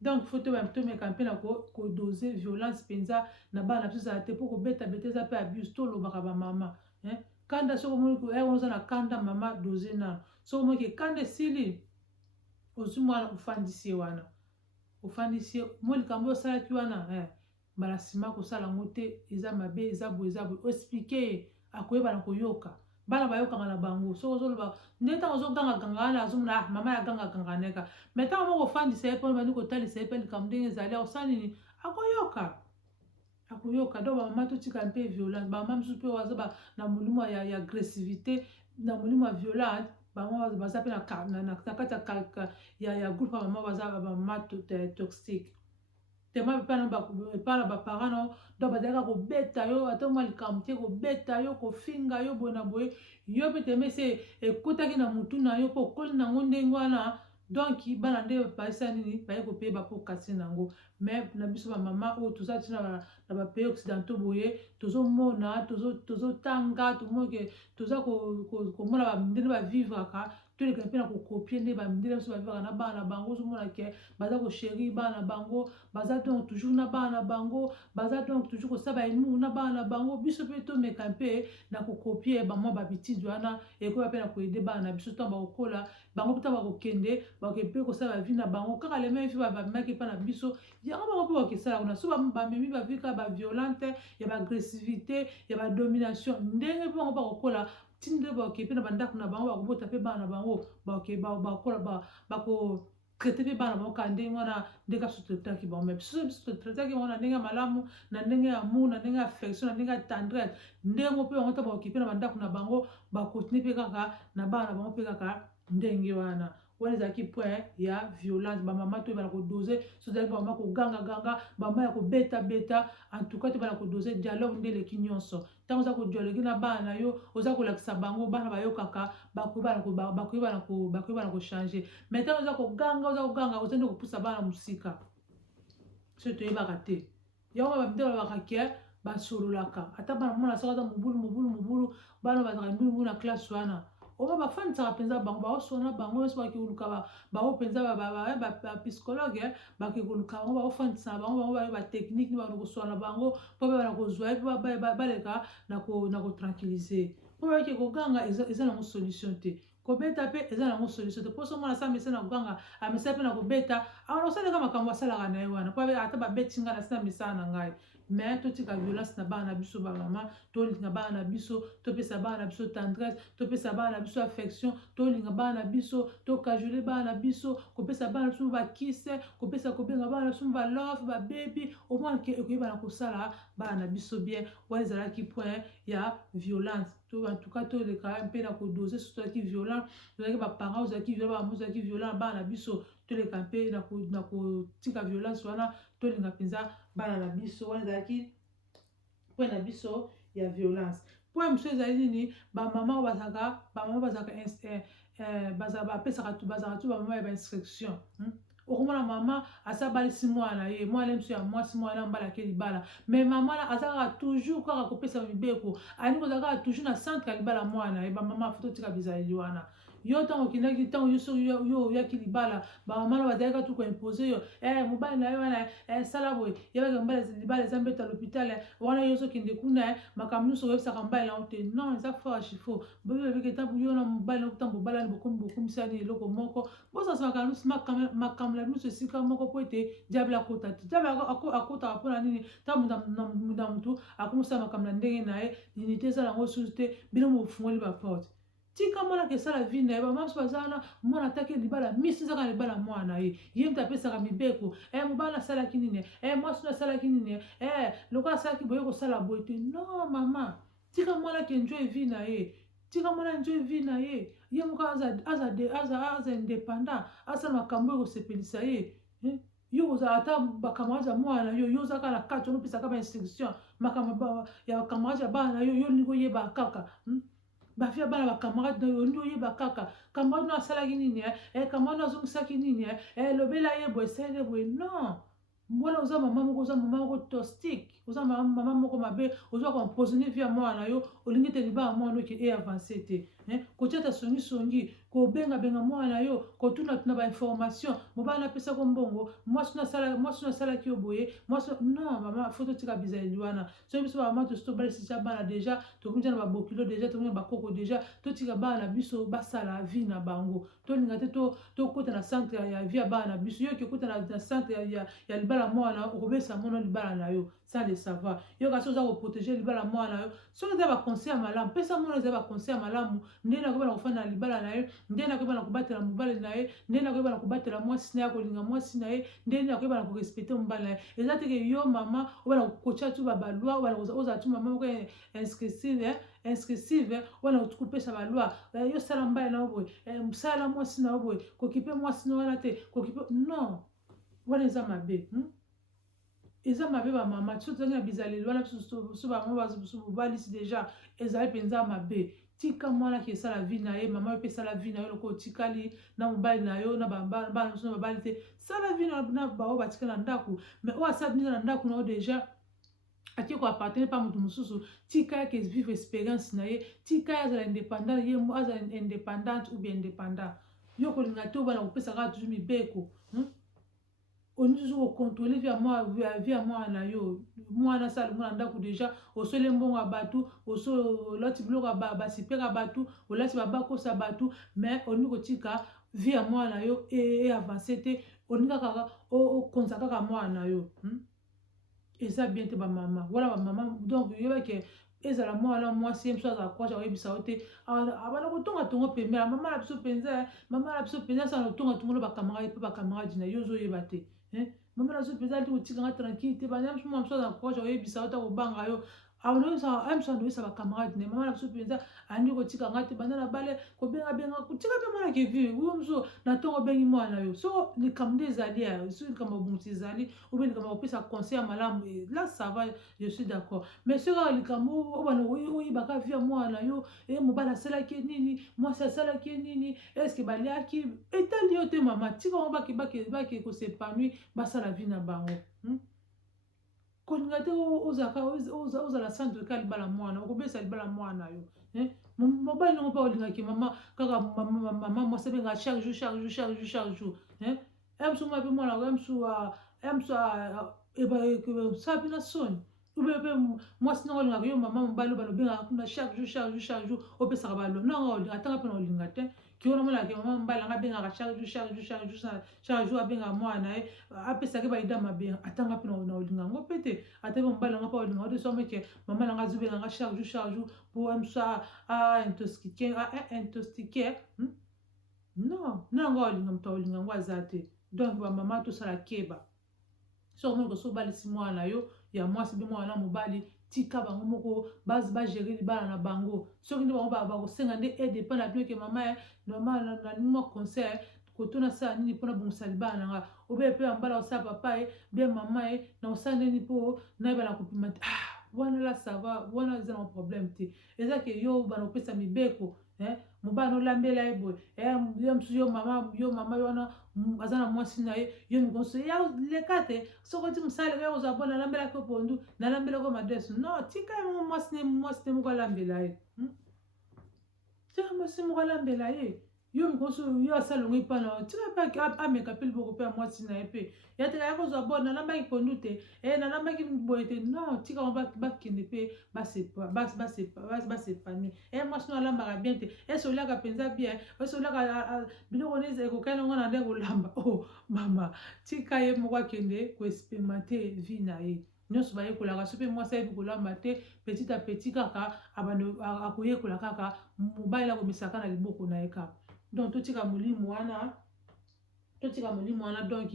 donc faut tomeka mpe na kodose violence mpenza na bana biso ezala te mpo kobetabeta eza mpe abuse tolobaka bamama kanda soki omoni oza na kanda mama doze nano soki omoni ke kanda esili ozwi mwana ofandisi ye wana ofandisi ye mo likambo osalaki wana mbala nsima kosala yango te eza mabe eza boye oexplike ye akoyeba na koyoka bana bayokanga na bango soki ozoloba nde ntango ozogangaganga wana azomona mama yagangaganga neka mais ntango moko ofandisa ye mpo bandi kotalisa ye mpe likambo ndenge ezali akosala nini akoyoka donc bamama totika mpe violence bamama mosusu mpe baza na molimo ya agressivité na molimo ya violence bamama baza mpe na kati ya groupe ya mama baza bamama toxique tema epa na baparent nao donc bazalaka kobeta yo ata mwa likambo te kobeta yo kofinga yo boye na boye yo mpe teme se ekotaki na mutu na yo mpo okoli nango ndenge wana donc bana nde baesa nini baye kopeyeba mpo kasi nango mais na biso ba mama o tout ça tina na ba pays occidentaux boye tozo mona tozo tanga tout monde que toza ko mona ba ndene ba vivre ka to le kapena ko copier ne ba ndene so ba vivre na bana bango so mona ke baza ko chéri bana bango baza donc toujours na bana bango baza donc toujours ko saba inu na bana bango biso pe to me kampe na ko copier ba mo ba bitidi wana e ko ba pe na ko aider bana biso to ba ko kola bango puta ba ko kende ba ko pe ko saba vie na bango kaka le même vie ba maki pa na biso ya ba ko ke sala na so ba memi ba vika ba violente ya ba agressivité ya ba domination ndenge ba ko kola tinde ba ke pe na bandako na bango ba ko bota pe bana bango ba ke ba kola ba ko traité pe bana bango kande wana ndeka so traité ki bango mais so traité ki bango na ndenge malamu na ndenge amour na ndenge affection na ndenge tendresse ndenge mo pe bango ta ba ke pe na bandako na bango ba continue pe kaka na bana bango pe kaka ndenge wana wana ezalaki point ya violence bamama to ebana kodose so ezalaki bamama koganga bamama ya kobeta en tout cas to ebana kodose dialogue nde eleki nyonso ntango oza kodialogue na bana na yo oza kolakisa bango bana bayokaka bakoki bana kochange mais ntango oza koganga oza nde kopusa bana mosika so toyebaka te yango bamide balobaka ke basololaka ata bana mona soko aza mobulu bana bazaka mbulu na classe wana oba bafandisaka mpenza bango baoswana bango nyonso bakoluka bango mpenza bapsychologue bakoluka bango baofandisaka bango bayo batechnique bana koswana bango mpo bana kozwa ye mpo baleka na kotranquillize mpo bayeke koganga eza nango solution te kobeta pe eza nango solution te mposo mwana asala mesa na koganga amesala mpe na kobeta awana osalaka makambo asalaka na ye wana mpo ata babeti ngai na sina misala na ngai mais totika violence na bana na biso bamama tolinga bana na biso topesa bana na biso tendresse topesa bana na biso affection tolinga bana na biso tokajole bana na biso kopesa bana na biso bakise kobenga bana na biso balove babebi omwana ke ekoyebana kosala bana na biso bien wana ezalaki point ya violence en tout cas toleka mpe na kodose so tozalaki violent tozalaki baparent ozalaki violent bamama ozalaki violent bana na biso toleka mpe na kotika violence wana tolinga mpenza bana na biso wana ezalaki point na biso ya violence point mosusu ezali nini bamama bazalaka tu bamama ya bainstruction okomona mama asabalisi mwana ye mwana mosusu ya mwasi mwana mbalaki libala mais mama azalaka toujours kaka kopesa mibeko alingi kozala kaka toujours na centre ya libala mwana ye bamama afuta otika bizaleli wana yo ntango okendaki ntango yo oyaki libala bamama bazalaka tu koimpose yo mobali na ye wana sala boye yebaki libala eza mbeta l'hôpital wana yo ozokende kuna makambo nyonso oyebisaka mobali na yo te non eza fort chifo boyebeki ntango yo na mobali na ntango bobalani bokomisani eloko moko bosasaka makambo na biso esika moko po ete diable akota te diable akotaka mpona nini ntango na motu akomosala makambo na ndenge na ye dinité eza nango susu te bino mofungoli baporte tika mwana kesala vie na ye bamama so baza wana mwana ataki libala misi ezaka na libala mwana ye ye moto apesaka mibeko mobali asalaki nini mwasi no asalaki nini lokola asalaki boye kosala boye te non mama tika mwana ke enjoy vie na ye tika mwana enjoy vie na ye ye moko aza indépendant asala makambo oyo kosepelisa ye yo ozala ata bakamarade ya mwana yo ozalaka na kati onopesaka bainstruction makambo ya bakamarade ya bana na yo olingi oyeba kaka bafia bana bakamarade na yo olingi oyeba kaka kamarade no asalaki nini kamarade no azongisaki nini lobela ye boye esele boye non mwana oza mama moko tostique oza mama moko mabe ozwa komposone vie ya mwana na yo olingi te libala mwana oyo ke avance te kotia ta songisongi kobengabenga mwana na yo kotunatuna bainformation mobali napesako mbongo mwasi no asalaki yo boye mwasi non mama fo totika bizaleli wana so biso bamama tosi tobalisisa bana deja tokomitya na babokilo deja tokomi na bakoko deja totika bana na biso basala vie na bango tolinga te tokota na centre ya vie ya bana na biso yo okekota na centre ya libala mwana okobesa mwana libala na yo sans le savoir yo kasi oza koprotege libala mwana na yo soki eza baconseil ya malamu pesa mwana eza baconseil ya malamu ndenge nakoyebana kofanda na libala na ye ndenge nakoyebana kobatela mobali na ye ndenge nakoyebana kobatela mwasi na ye kolinga mwasi na ye ndenge nakoyebana korespecte mobali na ye eza teke yo mama obana kotia tu babaloi obana ozala tu mama moko inscriptive wana kopesa baloi yo sala mobali na yo boye sala mwasi na yo boye kokipe mwasi na wana te kokipe non wana eza mabe eza mabe ba mama so tozangi na bizaleli wana so bango balisi deja ezali mpenza mabe tika mwana ki esala vie na ye mama mpe esala vie na yo loko otikali na mobali na yo na bana mosusu na babali te sala vie na bao batika na ndako mais oyo asala bino na ndako na yo deja ake koappartenir pa moto mosusu tika yake vivre expérience na ye tika ye azala indépendant ye azala indépendante ou bien indépendant yo kolinga te obana kopesa kaka toujours mibeko oni toujours ocontrôle vie ya mwana na yo mwana asala ngo na ndako deja osole mbongo ya bato olati biloko ya basipeka bato olati babakosa bato mais olingi kotika vie ya mwana na yo eavance te olingi kaka okonza kaka mwana na yo eza bien te bamama wana bamama donc yebake ezala mwana mwasi ye mosu azala kwasha oyebisa yo te abana kotonga tongo pembela mama na biso mpenza asala kotonga tongo na bacamarade mpe bacamarade na yo ozoyeba te mama na biso mpenza ali kotikanga tranquille te bana mosu mwa mosu azala kwasha oyebisa yo ta kobanga yo amosa noyesa bacamarade ne mama na biso mpenza andi kotikanga te banda na bale kobengabenga kotika mpe mwana kevi oyo mosu na ntongo obengi mwana na yo so likambo nde ezali so likambo bongisi ezali obe likambo kopesa conseil ya malamu là ça va je suis d'accord mais so kaka likambo obana oyebaka vi ya mwana na yo mobali asalaki nini mwasi asalaki nini estce baliaki etali yo te mama tika ngo bake kosepanui basala vi na bango kolinga te ozala centre ka libala mwana okobesa libala mwana yo mobali nango mpe olingaki mama kaka mama mwasi abenga chaque jour emsu mwa mpe mwana emsu sala mpena soni ube mpe mwasi nango olingaka yo mama mobali obana obengaka kuna chaque jour opesaka balo nango olinga atanga mpe na olinga te kiona monake mama mobali anga abengaka chaque jour abengaka mwana na ye apesaki baida mabe atanga mpe na olinga yango mpe te ata mpe mobali nanga mpe olinga ote so meke mama nanga azobenganga chaque jour po amso intoxique non nango olinga moto olinga yango aza te donc bamama tosala keba so omoni koso obalisi mwana na yo ya mwasi mpe mwana na mobali tika bango moko bagere libala na bango soki nde bango bakosenga nde aide mpa na bino ke mama nalingi mwa conseil kotuna sala nini mpona bongisa libala nanga obe mpe bambala kosala papa ye bien mama ye na kosala ndeni mpo nayebana kopima te wana la sava wana eza na problème te eza ke yo bana kopesa mibeko mobali olambela ye boye yo mosusu yo mama wana aza na mwasi na ye yo mikonso ya leka te soki oti mosala leka kozwa bo nalambelaki pondu nalambelaki madesu non tika yango mwasi te moko alambela ye tika mwasi moko alambela ye yo mikonso yo asala longo mpana tika mpe ameka mpe liboko mpe ya mwasi na ye mpe yateka ya kozwa bo nalambaki pondu te nalambaki boye te non tika ngo bakende mpe basepane mwasi no alambaka bien te ese oliaka mpenza bien ese oliaka biloko nde ekokai nango na nde kolamba mama tika ye moko akende koexperimente vie na ye nyonso bayekolaka so mpe mwasi ayebi kolamba te petit a petit kaka akoyekola kaka mobali akomisaka na liboko na ye kaka donc totika molimo wana donc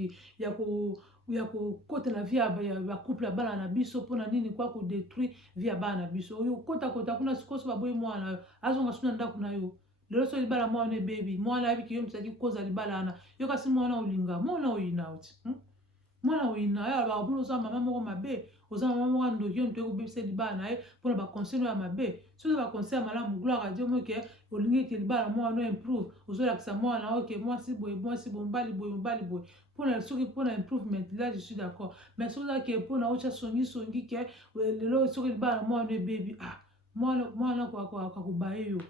ya kokota na vie ya couple ya bana na biso mpona nini kwa kodétruire vie ya bana na biso oyo kotakota kuna sikoso baboyi mwana na yo azonga so na ndako na yo lelo so libala mwana ebebi mwana ayebiki yo misaki koza libala wana yo kasi mwana olinga mwana oyina oti mwana oyina yo bakobona oza mama moko mabe oza mama moko ndoki yo moto ekobebisa libala na ye mpona baconseil ya mabe soki baconseil ya malamu gloire a dieu moke olingi ete libala mwana no improve ozolakisa mwana oke mwasi boye mobali boye mpona soki mpona improvement là je suis d'accord mais soki ozake mpona otya songi ke lelo soki libala mwana no ebebi mwana akobaye yo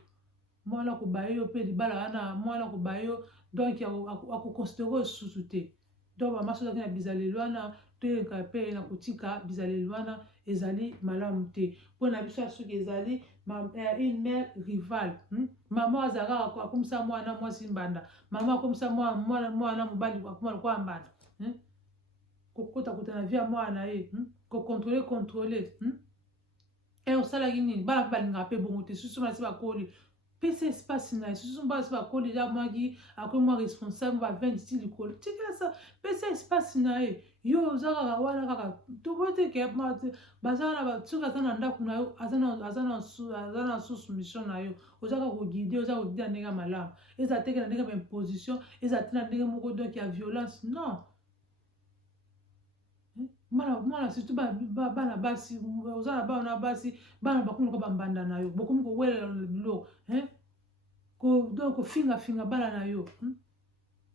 mwana akobaye yo mpe libala wana mwana akobaye yo donc akoconsidere oyo susu te donc bamasi ozaki na bizaleli wana toyeka mpe na kotika bizaleli wana ezali malamu te mpona biso ya soki ezali une mère rivale mama azalaka akomisa mwana mwasi mbanda mama akomisa mwana mobali akoma kwa mbanda kokotakota na vie ya mwana na ye kocontrôle osalaki nini bana mpe balingaka mpe bongo te susu bana si bakoli pesa espace na ye susu basi bakoli eza mwaki akomi mwa responsable ba 20 ti likolo tikela sa pesa espace na ye yo oza kaka wana kaka toboteke baza wana soki aza na ndako na yo aza na susu mission na yo oza kaka koguide oza koguide na ndenge ya malamu eza teke na ndenge ya imposition eza te na ndenge moko donc ya violence non mwana surtout bana basi ozala bana basi bana bakomi ko bambanda na yo bokomi ko welela bilo ko donc finga bana na yo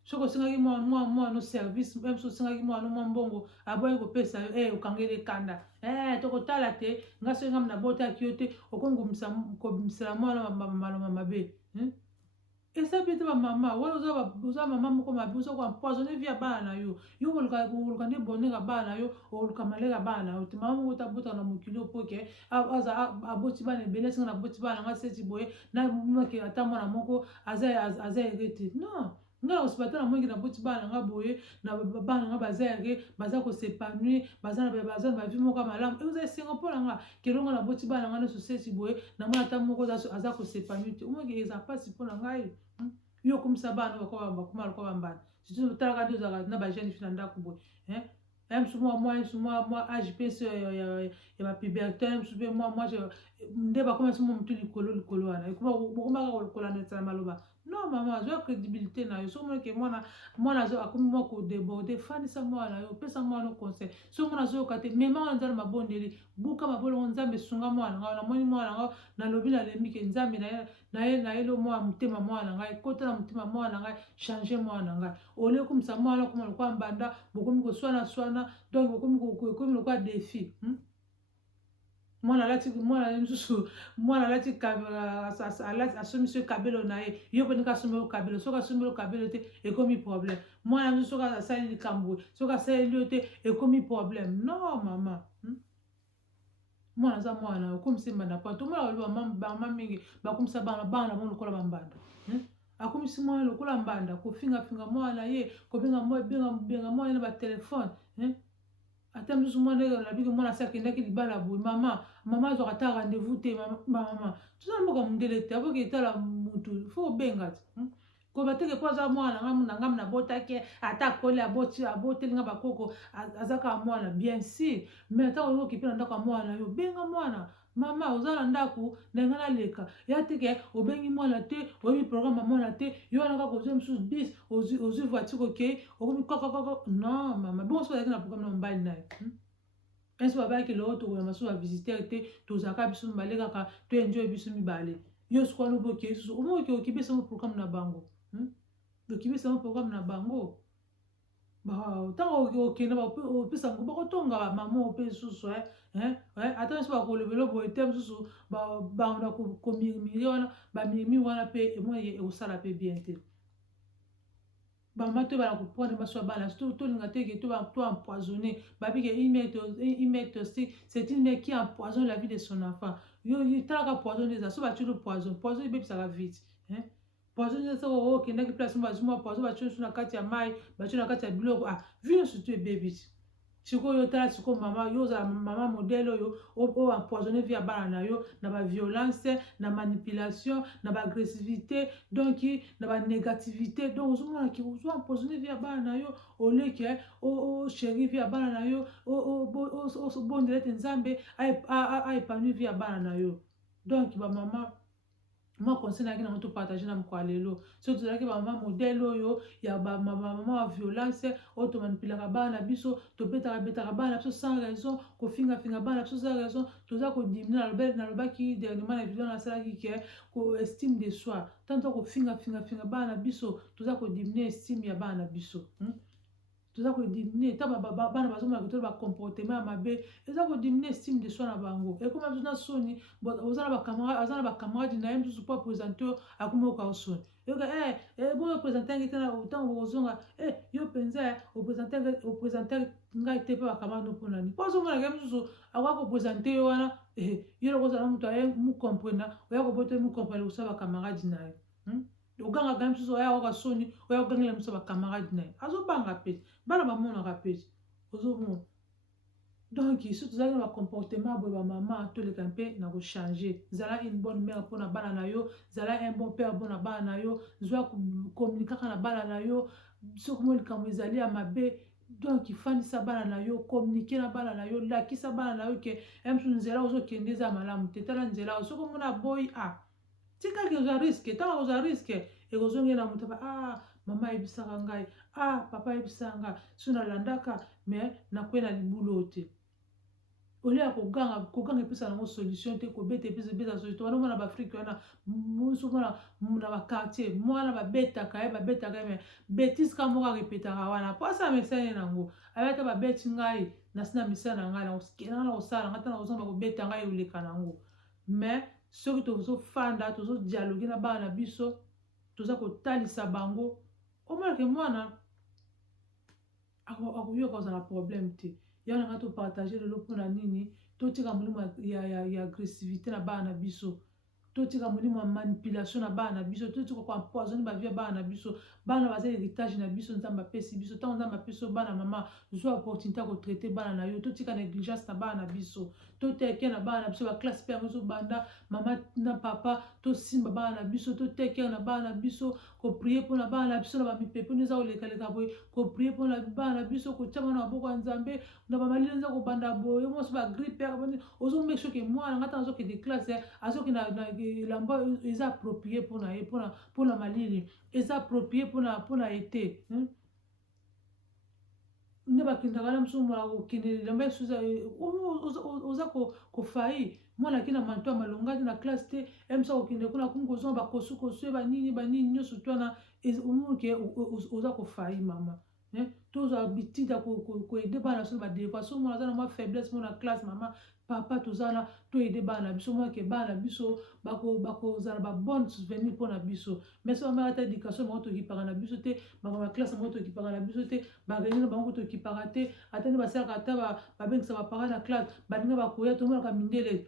soko singaki mwana no service même so singaki mwana no mbongo aboyi ko pesa yo okangele kanda tokotala te ngaso ngam na bota kiote okongumisa ko bimisela mwana maloma mabe eza bete ba mama wala uza mama moko mabe uza ko empoisonner via bana na yo yo koluka nde bonheur bana na yo oluka maleka bana na yo te mama moko tabota na mokili opoke aza aboti bana ebele singa na boti bana nga seti boye na moke ata mwana moko aza erete non nga osipata na mongi na boti bana nga boye na bana nga baza ko s'épanouir baza na vie moko malamu eza esengo mpona nga kelonga na boti bana nga na société boye na mwana ata moko aza ko s'épanouir te omongi eza pasi mpona ngai yo komisa bana bakoma lokola bambana surtout talaka nde ozalaka na bajeune fille na ndako boye moi age pese ya bapuberté msusu mpe moi nde bakomasi mo motu likolo wana bokomaka kolanetala maloba non mama azwa crédibilité na yo so omona ke mwana akomi mwa kodéborde fandisa mwana yo pesa mwana conseil so mwana azoyoka te mema wana nzambe mabondeli buka mabolongo nzambe esunga mwana nga namoni mwana nga nalobi nalembi ke nzambe na ye lo mwa motema mwana ngai ekota na motema mwana ngai change mwana ngai ole komisa mwana koma lokwa mbanda bokomi koswana donc bokomi lokwa défi mwana alati asomisi kabelo na ye yo mpe ndenge asomeli kabelo soki asomeli kabelo te ekomi problème mwana mosusu soki asali likambo soki asaleli yo te ekomi problème non mama mwana aza mwana okomisa mbanda po tomona bama mingi bakomisa bana bango lokola bambanda akomisi mwana lokola mbanda kofingafinga mwana ye kobenga mwana na batelefone ata mosusu mwana nabiki mwana asi akendaki libala boye mama azwaka ata rendez-vous te mama tozala mboka mondele te avoki etala mutu fo obenga te koba teke po aza mwana na ngam nabotaki ata akoli aboteli nga bakoko azaka mwana bien sûr mais ata oyoki mpe na ndako ya mwana yo benga mwana mama ozala ndako na nga naleka ya teke obengi mwana te oyebi programme ya mwana te yo wana kaka ozwi mosusu bis ozwi voiture okei okomi kakakaka non mama bongo so azalaki na programme na mobali na ye esi babaki lelo tokoya masusu ya visiteur te tozalaka biso mibale kaka to enjoy biso mibale yo sikwana oboki susu omoki okibisamo programme na bango okibisamo programme na bango ntango okende opesa ngo bakotonga bamama mpe susu ata biso bakolobela boye te mosusu banda komirimiri wana bamirimi wana mpe emoye ekosala mpe bien te bamama to bana koprendre baso ya bana tolinga teke to empoisonner babike imet toxique c'est une mère qui empoisonne la vie de son enfant yo talaka poison eza so batuli poison ebebisaka vite poison eza soko okendaki place mo bazwi mwa poison batuli so na kati ya mai batuli na kati ya biloko vino surtout ebebisi sikoyo tala sikoyo mama yo ozala mama modele oyo empoisonner vie ya bana na yo na baviolence na manipulation na baagressivité donc na banégativité donc ozomona ki ozwa empoisonner vie ya bana na yo oleke ochéri vie ya bana na yo obondela ete nzambe aépanouir vie ya bana na yo donc bamama moi conseil naki nango topartage na mokolo lelo so tozalaki bamama modele oyo ya bamama ya violence oyo tomanipulaka bana na biso tobetaka bana na biso sans raison kofingafinga bana na biso sans raison toza kodimine nalobaki dernièrement na video nasalaki ke estime de soi tanto kofingafinga bana na biso toza kodimine estime ya bana na biso toza kodimine ta bana bazomona kitolo bacomportement ya mabe eza kodimine estime de soi na bango ekoma biso na soni aza na bacamarade na ye mosusu po apresente oyo akomi oka osoni yoka boyo opresente yangi te ntango ozonga yo mpenza opresente ngai te mpe bacamarade no mpona nini po azomonaka ye mosusu akoka kopresente yo wana yo loko ozala moto aye mukomprena oya kobota ye mukomprena kosala bacamarade na ye ogangaka ye mosusu oya oka soni oya ogangela mosusu bacamarade na ye azobanga pete bana bamonaka pete ozomona donc so tozali na bacomportement boye bamama toleka mpe na kochange zala une bonne mère mpona bana na yo zala un bon père mpona bana na yo zwa komunikaka na bana na yo soki mo likambo ezali ya mabe donc ifandisa bana na yo communiquer na bana na yo lakisa bana na yo ke mosusu nzela ozokende eza malamu te tala nzela oyo soki omona boyi tikaki ozwa riske ntango ozwa riske ekozongela moto mama ayebisaka ngai papa ayebisaka ngai so nalandaka mais nakwena libulo te olia koganga epesa nango solution te kobeta epesa solution wana mwana baafrike wana mosu mwana na baquartier mwana babetaka ye mais betise ka moko arepetaka wana po asala mesane nango ayata babeti ngai nasi na misala na ngai na kosala ngai ta na kozomba kobeta ngai oleka nango mais soki tozofanda tozodialoge na bana na biso toza kotalisa bango omonake mwana akoyoka kozala problème te yana nga topartage lelo mpona nini totika molimo ya agressivité na bana na biso totika molimo ya manipulation na bana na biso totika koempoisonne bavie ya bana na biso bana baza héritage na biso nzambe apesi biso ntango nzambe apesi bana mama zwa opportunité ya kotraite bana na yo totika négligence na bana na biso toteke na bana na biso baklasse mpe yango ezobanda mama na papa tosimba bana na biso toteke na bana na biso koprie mpona bana na biso na bamipepe eza kolekaleka boye koprie mpona bana na biso kotia bana na maboko ya nzambe na bamalili eza kobanda boye moso bagripe ozomake soki mwana ngata azokende classe azoki na elamba eza approprie mpona ye mpona malili eza approprie mpona ye te nde bakendaka na mosusu mwana kokende elamba esuza oza kofai mwana aki na manto ya malonga te na classe te emisa kokende kuna kumi kozonga bakosukosu banini nyonso twana omoke oza kofai mama tozwa habitude ya koede bana na biso badefoi so mwana aza na mwa faiblesse mona classe mama papa tozala toyede bana na biso moke bana na biso bakozala babonne souvenir mpona biso mais so bamaka ata éducation bango tokipaka na biso te makambo ya classe bango tokipaka na biso te baréunion bango tokipaka te ata nde basalaka ata babengisa baparent na classe balinga bakoya tomonaka mindele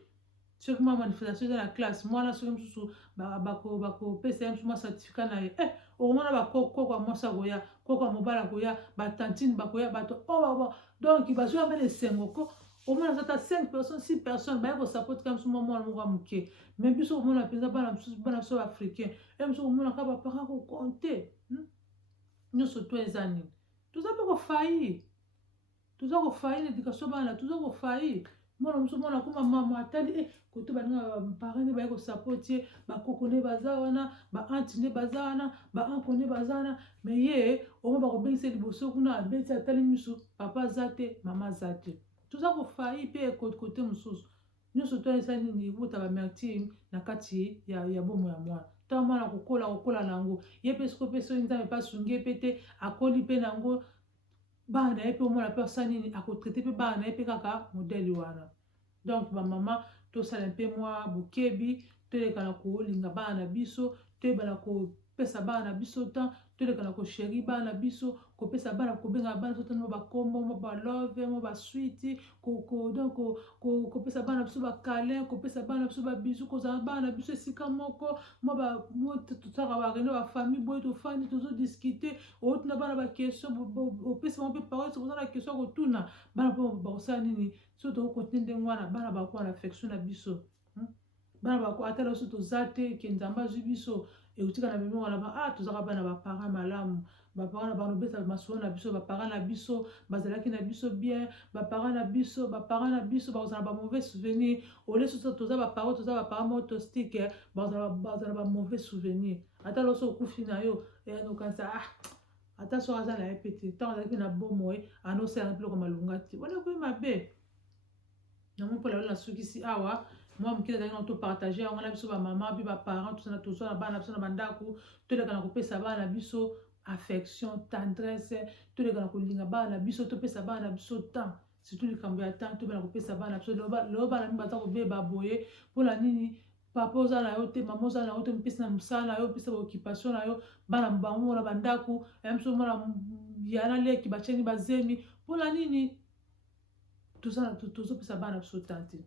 soki mwa manifestation eza na classe mwana soki mosusu bakopesa ye mosusu mwa certificat na ye okomona bakoko ya mwasi akoya koko ya mobali akoya batantine bakoya bato donc bazwa mbele esengo ko omona ata 5 personnes 6 personnes baya kosapote kaka mosusu mwana moko ya moke mais biso komona mpenza bana biso baafricain mosusu komona kaka baparent kokonte nyonso to eza nini toza mpe kofai na éducation bana toza kofai mwana mosusu mwana akoma mama atali kote balinga baparent nde baye kosapote ye bakoko nde baza wana baanti nde baza wana baanko nde baza wana mais ye omo bakobengisa liboso kuna abeti atali miso papa aza te mama aza te toza kofai mpe kote mosusu nyonso to eza nini ebota bamertime na kati ya bomo ya mwana ntango mwana kokola nango ye mpe siko mpe soki nzambe mpe asungi ye mpe te akoli mpe nango bana na ye mpe omona mpe asala nini akotraite mpe bana na ye mpe kaka modele wana donc bamama tosala mpe mwa bokebi toleka na kolinga bana na biso toyeba na kopesa bana na biso temps toleka na kosheri bana na biso kopesa bana kobenga bana biso tano bakombo mo balove mo baswiti donc kopesa bana biso bakalin kopesa bana biso babizu kozala bana na biso esika moko totaka bareno bafamille boye tofandi tozodiskute outi na bana bakestion opesa mo mpe parole sokoza na question ya kotuna bana mpo bakosala nini so tokokontinue ndenge wana bana bakoa na affection na biso bana bako atala biso toza te ke nzambe azwi biso eutika na meme wana tozaka bana baparent malamu baparent na bango beta masolo na biso baparent na biso bazalaki na biso bien baparent na biso bakozala ba mauvais souvenir oleso toza baparent motostique bazala ba mauvais souvenir ata loso okufi na yo anokanisa ata so aza na ye pete ntango azalaki na bomo ye anosala biloko malonga te wana koyi mabe nango mpo lelo nasukisi awa mwa mokili azalaki na topartage yango na biso bamama mpe baparent tozwa na bana na biso na bandako toleka na kopesa bana na biso affection tendresse toleka na kolinga bana na biso topesa bana na biso temps surtout likambo ya temps tobena kopesa bana na biso lelo bana mbi baza kobeba boye mpona nini papa oza na yo te mama oza na yo te mpesa na mosala na yo mpesa baoccupation na yo bana bango na bandako biso mona yana leki batiani bazemi mpona nini tozopesa bana biso temps te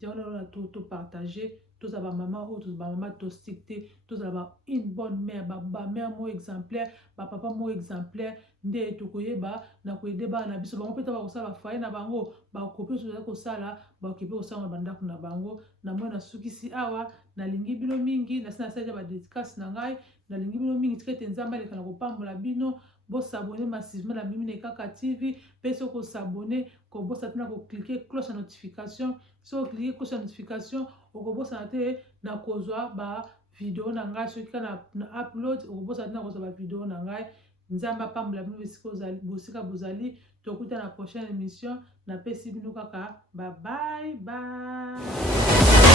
yango na topartage tozala bamama oyo tozala bamama tostique te tozala une bonne mère bamère mo exemplaire bapapa mo exemplaire nde tokoyeba na koyede bana na biso bango mpe ta bakosala bafoye na bango bakopi oso ezali kosala bakoki mpe kosala na bandako na bango na moi nasukisi awa nalingi bino mingi nasi nasalaki badedikase na ngai nalingi bino mingi tika ete nzambe aleka na kopambola bino bosabone massivement na Mimi Nekaka TV mpe soki kosabone kobosa te na koklike cloche ya notification soki oklike cloche ya notification okobosana te na kozwa bavideo na ngai soki kaka na upload okobosana te na kozwa bavideo na ngai nzamba pambola bino bosika bozali tokuta na prochaine émission napesi bino kaka bye bye.